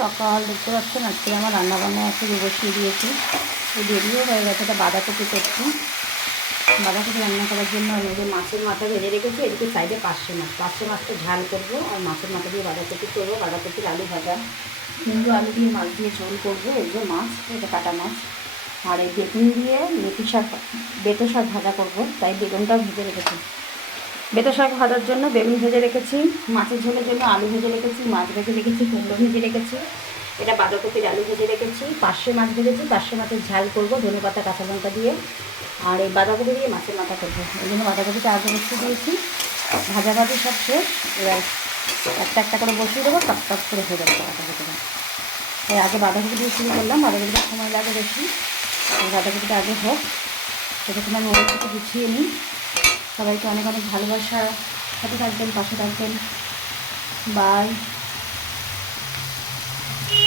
সকাল দেখতে পাচ্ছেন আজকে আমার রান্নাবান্না একটু বসিয়ে দিয়েছি। দেরিও হয়ে গেছে, এটা বাঁধাকপি করছি। বাঁধাকপি রান্না করার জন্য আমি যে মাছের মাথা ভেজে রেখেছি, এদিকে সাইডে পার্শে মাছটা ঝাল করবো আর মাছের মাথা দিয়ে বাঁধাকপি করবো। বাঁধাকপির আলু ভাজা, কিন্তু আলু দিয়ে মাছ দিয়ে ঝোল করবো। এই যে মাছ, এটা কাটা মাছ। আর এই বেগুন দিয়ে বেতো শাক ভাজা করবো, তাই বেগুনটাও ভেজে রেখেছি। বেতো শাক ভাজার জন্য বেগুন ভেজে রেখেছি, মাছের ঝোলের জন্য আলু ভেজে রেখেছি, মাছ ভেজে রেখেছি, কুমড়ো ভেজে রেখেছি, এটা বাঁধাকপির আলু ভেজে রেখেছি, পার্শে মাছ ভেজেছি, পার্শে মাছের ঝাল করবো ধনেপাতা কাঁচা লঙ্কা দিয়ে। আর এই বাঁধাকপি দিয়ে মাছের মাথা করবো, এই জন্য বাঁধাকপিটা আগে বসিয়ে দিয়েছি। ভাজাভাজি সব শেষ, এবার একটা একটা করে বসিয়ে দেবো, টপ করে হয়ে যাবে বাঁধাকপিটা। তাই আগে বাঁধাকপি দিয়ে শুরু করলাম, বাঁধাকপিটা সময় লাগে বেশি। বাঁধাকপিটা আগে হোক, সেরকম আমি অনেক কিছু গুছিয়ে নিই। সবাইকে অনেক অনেক ভালোবাসা, সাথে থাকবেন, পাশে থাকবেন। বাই।